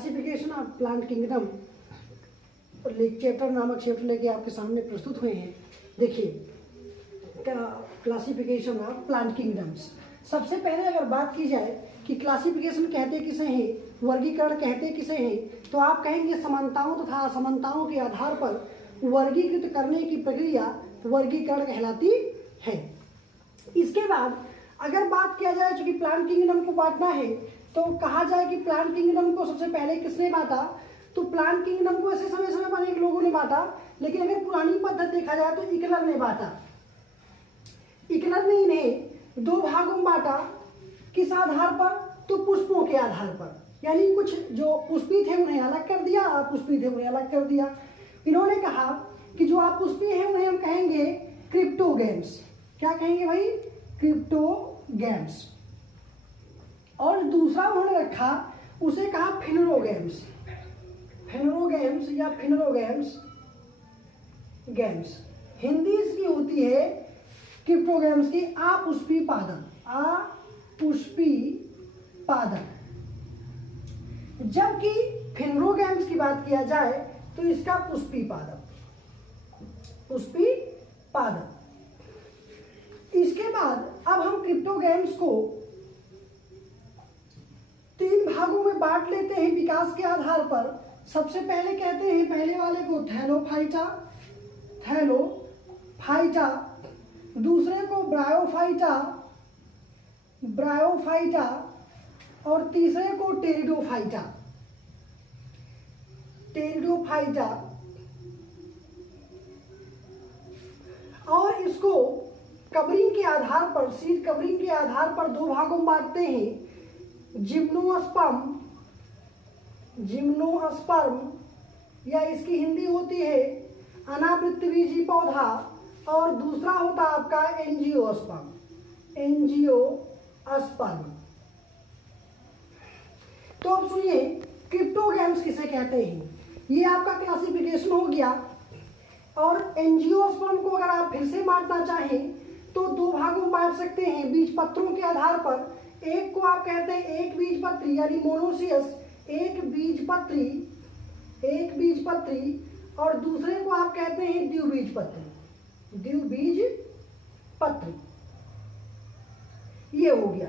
Classification of plant kingdom chapter नामक chapter लेके आपके सामने प्रस्तुत हुए हैं। देखिए क्लासिफिकेशन ऑफ प्लांट किंगडम्स। सबसे पहले अगर बात की जाए कि क्लासिफिकेशन कहते किसे हैं, वर्गीकरण कहते किसे हैं, तो आप कहेंगे समानताओं तथा असमानताओं के आधार पर वर्गीकृत करने की प्रक्रिया वर्गीकरण कहलाती है। इसके बाद अगर बात किया जाए चूंकि प्लांट किंगडम को बांटना है तो कहा जाए कि प्लांट किंगडम को सबसे पहले किसने बांटा, तो प्लांट किंगडम को ऐसे समय समय पर अनेक लोगों ने बांटा, लेकिन अगर पुरानी पद्धति देखा जाए तो इकलर ने बांटा। इकलर ने इन्हें दो भागों में बांटा। किस आधार पर, तो पुष्पों के आधार पर, यानी कुछ जो पुष्पी थे उन्हें अलग कर दिया, अपुष्पी थे उन्हें अलग कर दिया। इन्होंने कहा कि जो अपुष्पी हैं उन्हें हम कहेंगे क्रिप्टोगैम्स। क्या कहेंगे भाई, क्रिप्टोगैम्स। और दूसरा उन्होंने रखा उसे कहा फिनरोगैम्स। फिनरोगैम्स या फिनरोगैम्स गैम्स, हिंदी इसकी होती है क्रिप्टोगैम्स की अपुष्पी पादप। अपुष्पी पादप। जबकि फिनरोगैम्स की बात किया जाए तो इसका पुष्पी पादप, पुष्पी पादप। इसके बाद अब हम क्रिप्टोगैम्स को तीन भागों में बांट लेते हैं विकास के आधार पर। सबसे पहले कहते हैं पहले वाले को थैलोफाइटा, थैलोफाइटा। दूसरे को ब्रायोफाइटा, ब्रायोफाइटा। और तीसरे को टेरिडोफाइटा, टेरिडोफाइटा। और इसको कवरिंग के आधार पर, सीड कवरिंग के आधार पर दो भागों में बांटते हैं, जिम्नोस्पर्म, जिम्नोस्पर्म या इसकी हिंदी होती है अनावृत्तबीजी पौधा, और दूसरा होता आपका एंजियोस्पर्म, एंजियोस्पर्म। तो अब सुनिए क्रिप्टोगैम्स किसे कहते हैं, ये आपका क्लासिफिकेशन हो गया। और एंजियोस्पर्म को अगर आप फिर से बांटना चाहें तो दो भागों में बांट सकते हैं बीज पत्रों के आधार पर। एक को आप कहते हैं एक बीजपत्री यानी मोनोसियस, एक बीजपत्री, एक बीजपत्री। और दूसरे को आप कहते हैं द्विबीजपत्री, द्विबीजपत्री। ये हो गया।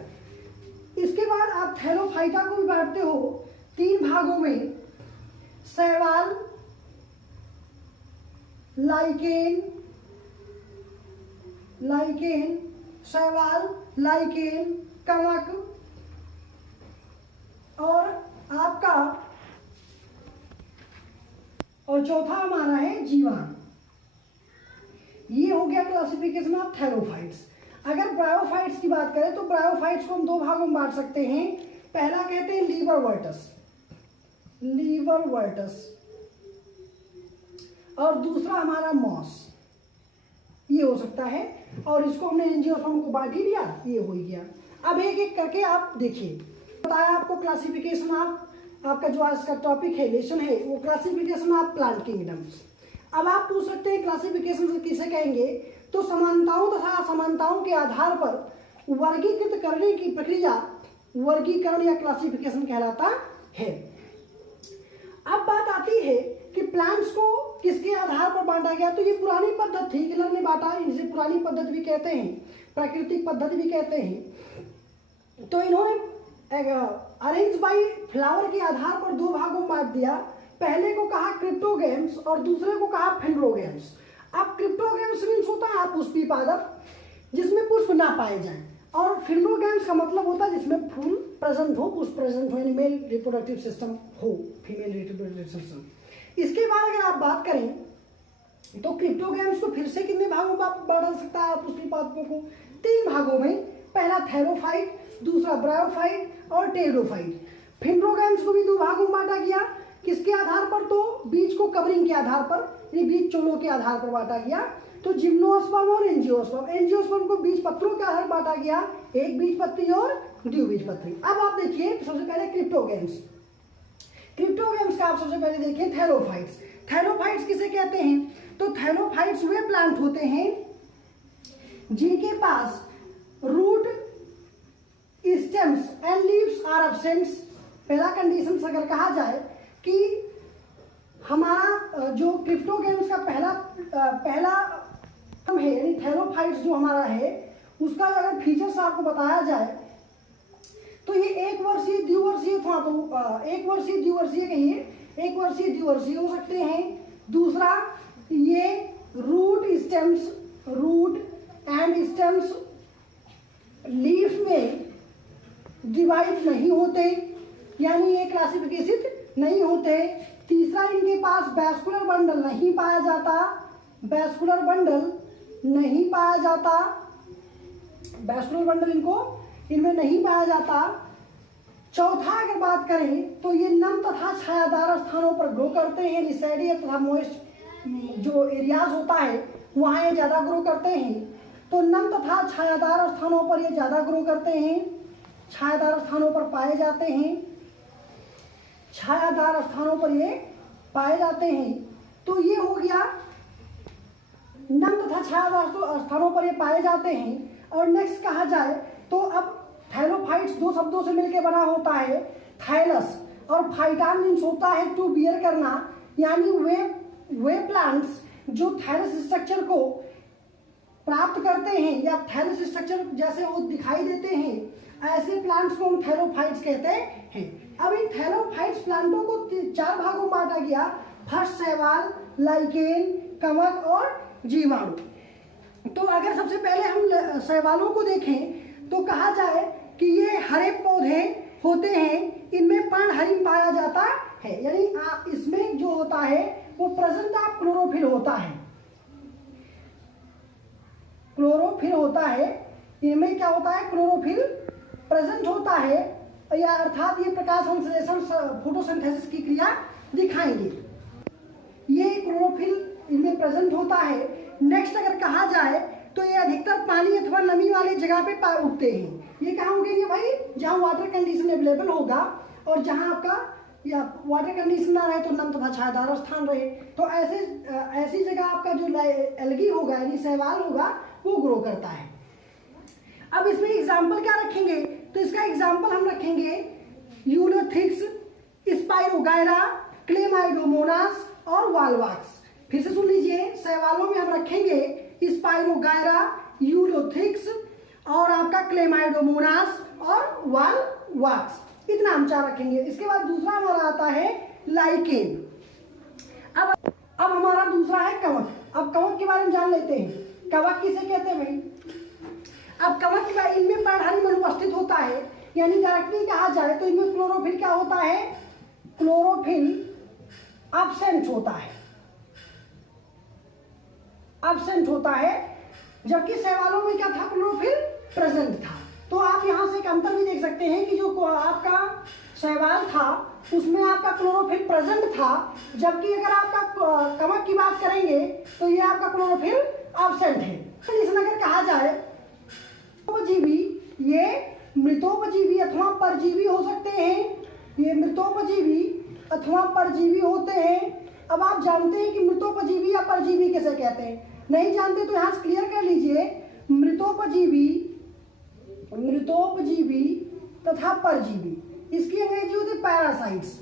इसके बाद आप थैलोफाइटा को भी बांटते हो तीन भागों में, शैवाल, लाइकेन, लाइकेन, शैवाल, लाइकेन, कवक, और आपका और चौथा हमारा है जीवाणु। ये हो गया क्लासिफिकेशन ऑफ थैलोफाइट्स। अगर ब्रायोफाइट्स की बात करें तो ब्रायोफाइट्स को हम दो भागों में बांट सकते हैं। पहला कहते हैं लीवरवर्टस, लीवरवर्टस। और दूसरा हमारा मॉस, ये हो सकता है। और इसको हमने एंजियोस्पर्म को बांट ही दिया, ये हो गया। अब एक एक करके आप देखिए, बताया आपको क्लासिफिकेशन ऑफ, आपका जो आज का टॉपिक है, लेसन है, वो क्लासिफिकेशन ऑफ प्लांट किंगडम्स। अब आप पूछ सकते हैं क्लासिफिकेशन किसे कहेंगे, तो समानताओं तथा असमानताओं के आधार पर वर्गीकृत करने की प्रक्रिया वर्गीकरण या क्लासिफिकेशन कहलाता है। अब बात आती है कि प्लांट्स को किसके आधार पर बांटा गया, तो ये पुरानी पद्धति थी, इकलर ने बांटा, इसे पुरानी पद्धति भी कहते हैं, प्राकृतिक पद्धति भी कहते हैं। तो इन्होंने अरेंज बाई फ्लावर के आधार पर दो भागों में बांट दिया। पहले को कहा क्रिप्टोगैम्स और दूसरे को कहा फिनरोगैम्स। अब क्रिप्टोगैम्स मीन्स होता है पुष्पी पादप जिसमें पुष्प ना पाए जाएं, और फिनरोगैम्स का मतलब होता है जिसमें फूल प्रेजेंट हो, पुष्प प्रेजेंट हो, यानी मेल रिप्रोडक्टिव सिस्टम हो, फीमेल रिप्रोडक्टिव सिस्टम। इसके बाद अगर आप बात करें तो क्रिप्टोगैम्स को फिर से कितने भागों में बांट सकता है पुष्पी पादपों को, तीन भागों में। पहला थैलोफाइट, दूसरा ब्रायोफाइट और टेरिडोफाइट। फिनरोगैम्स को भी दो भागों में बांटा गया, किसके आधार पर, तो बीज को कवरिंग के आधार पर, यानी बीज चोलों के आधार पर बांटा गया। तो जिम्नोस्पर्म और एंजियोस्पर्म, एंजियोस्पर्म को बीज पत्रों के आधार पर बांटा गया, एक बीजपत्री और द्विबीजपत्री। अब आप देखिए सबसे पहले क्रिप्टोगैम्स। क्रिप्टोगैम्स का आप सबसे पहले देखिए थैलोफाइट्स। थैलोफाइट्स किसे कहते हैं, तो थैलोफाइट्स वे प्लांट होते हैं जिनके पास root, stems and leaves are absent, पहला कंडीशन अगर कहा जाए कि हमारा जो क्रिप्टोगेम्स का पहला है यानी थैलोफाइट्स जो हमारा है उसका अगर फीचर्स आपको बताया जाए तो ये एक वर्षीय द्विवर्षीय था, तो एक वर्षीय द्विवर्षीय कहिए, एक वर्षीय द्विवर्षीय हो सकते हैं। दूसरा, ये रूट एंड स्टेम्स लीफ में डिवाइड नहीं होते, यानी ये क्लासिफिकेशन नहीं होते। तीसरा, इनके पास वैस्कुलर बंडल नहीं पाया जाता, वैस्कुलर बंडल नहीं पाया जाता, वैस्कुलर बंडल इनमें नहीं पाया जाता। चौथा, अगर बात करें तो ये नम तथा छायादार स्थानों पर ग्रो करते हैं, लिसाइडिया तथा मॉइस्ट जो एरियाज होता है वहाँ ये ज़्यादा ग्रो करते हैं। तो नम तथा छायादार स्थानों पर ये ज़्यादा ग्रो करते हैं, छायादार स्थानों पर पाए जाते हैं, छायादार स्थानों पर ये पाए जाते हैं। तो ये हो गया नम तथा छायादार स्थानों पर ये पाए जाते हैं। और नेक्स्ट कहा जाए तो अब थैलोफाइट्स दो शब्दों से मिलकर बना होता है, थैलस और फाइटान मीन्स होता है टू बियर करना, यानी वे प्लांट्स जो थैलस स्ट्रक्चर को प्राप्त करते हैं या थैलस स्ट्रक्चर जैसे वो दिखाई देते हैं, ऐसे प्लांट्स को हम थैलोफाइट्स कहते हैं। अब इन थैलोफाइट्स प्लांटों को 4 भागों में बांटा गया, फर्स्ट शैवाल, लाइकेन, कवक और जीवाणु। तो अगर सबसे पहले हम शैवालों को देखें तो कहा जाए कि ये हरे पौधे होते हैं, इनमें पर्णहरिम पाया जाता है, यानी इसमें जो होता है वो प्रेजेंट ऑफ क्लोरोफिल होता है, क्लोरोफिल होता है। इनमें क्या होता है, क्लोरोफिल प्रेजेंट होता है, या अर्थात ये प्रकाश संश्लेषण फोटोसिंथेसिस की क्रिया दिखाएंगे। ये क्लोरोफिल इनमें प्रेजेंट होता है। नेक्स्ट अगर कहा जाए तो ये अधिकतर पानी अथवा नमी वाली जगह पे उगते हैं। ये कहाँ उगेंगे भाई, जहाँ वाटर कंडीशन अवेलेबल होगा और जहाँ आपका या वाटर कंडीशन ना रहे तो नम तथा छायादार स्थान रहे, तो ऐसी जगह आपका जो एल्गी होगा यानी शैवाल होगा वो ग्रो करता है। अब इसमें एग्जाम्पल क्या रखेंगे, तो इसका एग्जाम्पल हम रखेंगे यूलोथिक्स, स्पाइरोगायरा, क्लेमाइडोमोनास और वालवाक्स। फिर से सुन लीजिए, शैवालों में हम रखेंगे स्पाइरोगायरा, यूलोथिक्स और आपका क्लेमाइडोमोनास और वालवाक्स, इतना हम 4 रखेंगे। इसके बाद दूसरा हमारा आता है लाइकेन। अब हमारा दूसरा है कवक। अब कवक के बारे में जान लेते हैं, कवक किसे कहते हैं भाई। अब कवक के बारे इनमें पर्णहरिम अनुपस्थित होता है, यानी डायरेक्टली कहा जाए तो इनमें क्लोरोफिल क्या होता है, क्लोरोफिल एब्सेंट होता है, एब्सेंट होता है, जबकि शैवालों में क्या था, क्लोरोफिल प्रेजेंट था। तो आप यहाँ से एक अंतर भी देख सकते हैं कि जो आपका शैवाल था उसमें आपका क्लोरोफिल प्रेजेंट था, जबकि अगर आपका कवक की बात करेंगे तो ये आपका क्लोरोफिल एब्सेंट है। कंडीशन अगर कहा जाए जीवी, ये मृतोपजीवी अथवा परजीवी हो सकते हैं, ये मृतोपजीवी अथवा परजीवी होते हैं। अब आप जानते हैं कि मृतोपजीवी या परजीवी कैसे कहते हैं, नहीं जानते तो यहाँ से क्लियर कर लीजिए। मृतोपजीवी तथा परजीवी, इसकी अंग्रेजी होती है पैरासाइट्स।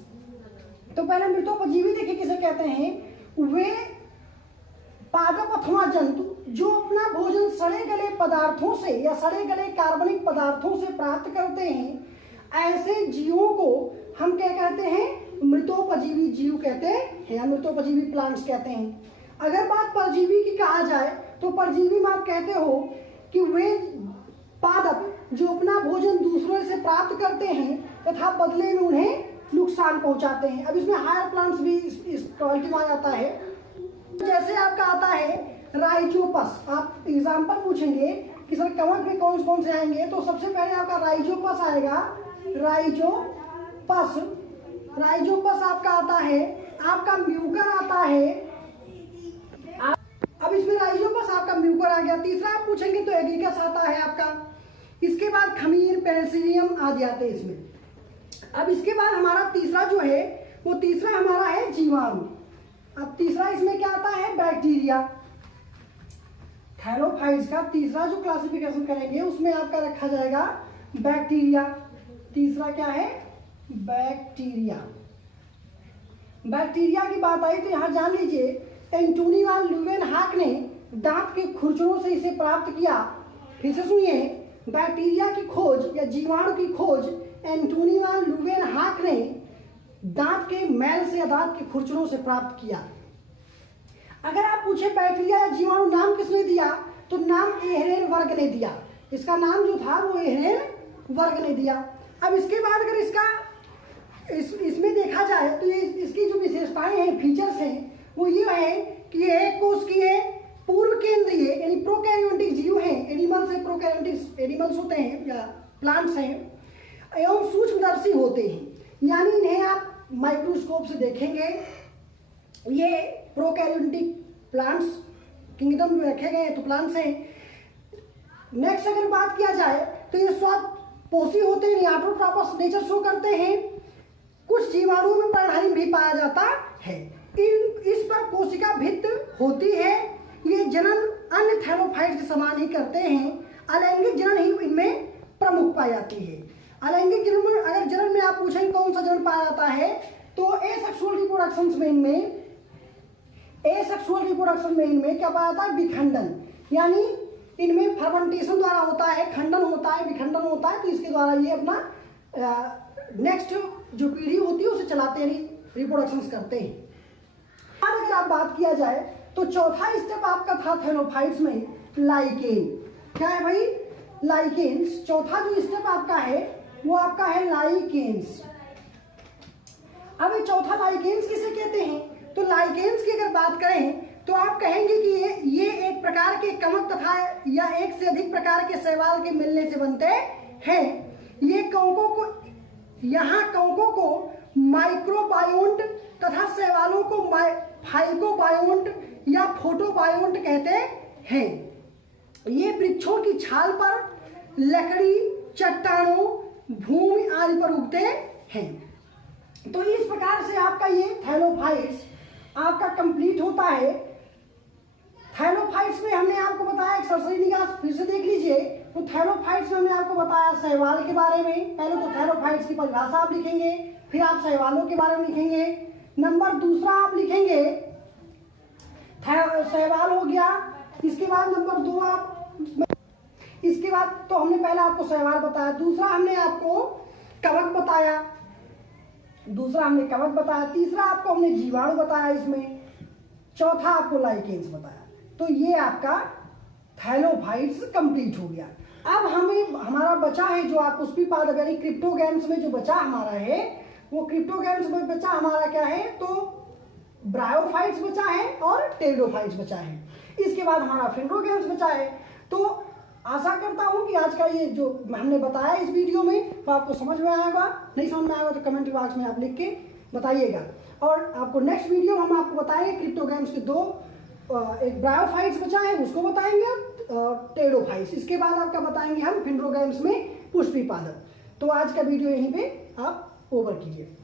तो पहले मृतोपजीवी देखिए किसे कहते हैं, वे पादप अथवा जंतु जो अपना भोजन सड़े गले पदार्थों से या सड़े गले कार्बनिक पदार्थों से प्राप्त करते हैं, ऐसे जीवों को हम क्या कहते हैं, मृतोपजीवी जीव कहते हैं या मृतोपजीवी प्लांट्स कहते हैं। अगर बात परजीवी की कहा जाए तो परजीवी में आप कहते हो कि वे पादप जो अपना भोजन दूसरों से प्राप्त करते हैं तथा बदले में उन्हें नुकसान पहुंचाते हैं। अब इसमें हायर प्लांट्स भी इस क्वालिटी में आ जाता है। जैसे आपका आता है राइजोपस, आप एग्जाम्पल पूछेंगे कि सर कवक में कौन कौन से आएंगे, तो सबसे पहले आपका राइजोपस आएगा। राइजोपस आपका आता है, आपका म्यूकर आता है। अब इसमें राइजोपस आपका म्यूकर आ गया। तीसरा आप पूछेंगे तो एग्रिकस आता है आपका। इसके बाद खमीर, पेनिसिलियम आदि आते हैं इसमें। अब इसके बाद हमारा तीसरा जो है वो तीसरा हमारा है जीवाणु। अब तीसरा इसमें क्या आता है, बैक्टीरिया। थैलोफाइट्स का तीसरा जो क्लासिफिकेशन करेंगे उसमें आपका रखा जाएगा बैक्टीरिया। तीसरा क्या है, बैक्टीरिया। बैक्टीरिया की बात आई तो यहाँ जान लीजिए एंटोनी वान ल्यूवेनहॉक ने दांत के खुरचनों से इसे प्राप्त किया। फिर से सुनिए, बैक्टीरिया की खोज या जीवाणु की खोज एंटोनी वान ल्यूवेनहॉक ने दांत के मैल से या दांत के खुरचनों से प्राप्त किया। अगर आप पूछे बैक्टीरिया या जीवाणु नाम किसने दिया, तो नाम एहरेन वर्ग ने दिया। इसका नाम जो था वो एहरेन वर्ग ने दिया। अब इसके बाद अगर इसमें देखा जाए तो ये इसकी जो विशेषताएं हैं, फीचर्स हैं, वो ये है कि एक कोष की है, पूर्व केंद्रीय यानी प्रोकैरियोटिक जीव हैं, एनिमल्स है, प्रोकैरियोटिक एनिमल्स होते हैं या प्लांट्स हैं, एवं सूक्ष्मदर्शी होते हैं, यानी इन्हें आप माइक्रोस्कोप से देखेंगे। ये प्रोकैरियोटिक प्लांट्स किंगडम में रखे गए हैं तो प्लांट्स हैं। नेक्स्ट अगर बात किया जाए तो ये स्वपोषी होते हैं, ऑटोट्रॉपस नेचर शो करते हैं। कुछ जीवाणुओं में पर्णहरित भी पाया जाता है। इस पर कोशिका भित्त होती है। ये जनन अन्य थैलोफाइट्स के समान ही करते हैं। अलैंगिक जनन ही इनमें प्रमुख पाई जाती है। अलैंगिक जनन में अगर जनन में आप पूछेंगे कौन सा जनन पाया जाता है, तो एसेक्सुअल रिप्रोडक्शन में इनमें क्या पाया जाता है, विखंडन, यानी इनमें फर्मेंटेशन द्वारा होता है, खंडन होता है, विखंडन होता है, तो इसके द्वारा ये अपना नेक्स्ट जो पीढ़ी होती है उसे चलाते हैं, रिप्रोडक्शन करते हैं। अब अगर आप बात किया जाए तो चौथा स्टेप आपका था थैलोफाइट्स में लाइकेन। क्या है भाई, लाइकेन्स। चौथा जो स्टेप आपका है वो आपका है लाइकेन्स। अब ये चौथा लाइकेन्स किसे कहते हैं, तो लाइकेन्स की अगर बात करें तो आप कहेंगे कि ये एक प्रकार के कवक तथा या एक से अधिक प्रकार के शैवाल के मिलने से बनते हैं। ये कवकों को माइक्रोबायोन्ट तथा शैवालों को फाइकोबायोन्ट या फोटोबायोन्ट कहते हैं। ये वृक्षों की छाल पर, लकड़ी, चट्टानों, भूमि आदि पर उगते हैं। तो इस प्रकार से आपका ये थैलोफाइट्स आपका कंप्लीट होता है। थैलोफाइट्स में हमने आपको बताया एक सरसरी निगाह फिर से देख लीजिए। तो थैलोफाइट्स में हमने आपको बताया शैवाल के बारे में। पहले तो थैलोफाइट्स की परिभाषा आप लिखेंगे, फिर आप शैवालों के बारे में लिखेंगे। नंबर दूसरा आप लिखेंगे शैवाल हो गया। इसके बाद नंबर 2 इसके बाद तो हमने पहले आपको शैवाल बताया, दूसरा हमने आपको कवक बताया, तीसरा आपको हमने जीवाणु बताया इसमें, चौथा आपको लाइकेन्स बताया। तो ये आपका थैलोफाइट्स कंप्लीट हो गया। अब हमारा बचा है जो आप पुष्पी पादप यानी क्रिप्टोगैम्स में जो बचा हमारा है, वो क्रिप्टोगैम्स में बचा हमारा क्या है, तो ब्रायोफाइट्स बचा है और टेरिडोफाइट्स बचा है। इसके बाद हमारा फिंड्रोगैम्स बचा है। तो आशा करता हूं कि आज का ये जो हमने बताया इस वीडियो में तो आपको समझ में आएगा। नहीं समझ में आएगा तो कमेंट बॉक्स में आप लिख के बताइएगा। और आपको नेक्स्ट वीडियो हम आपको बताएंगे क्रिप्टोगैम्स के एक ब्रायोफाइट्स बचा है उसको बताएंगे, टेरिडोफाइट्स। इसके बाद आपका बताएंगे हम फिंड्रोगैम्स में पुष्पी पादप। तो आज का वीडियो यहीं पे आप ओवर कीजिए।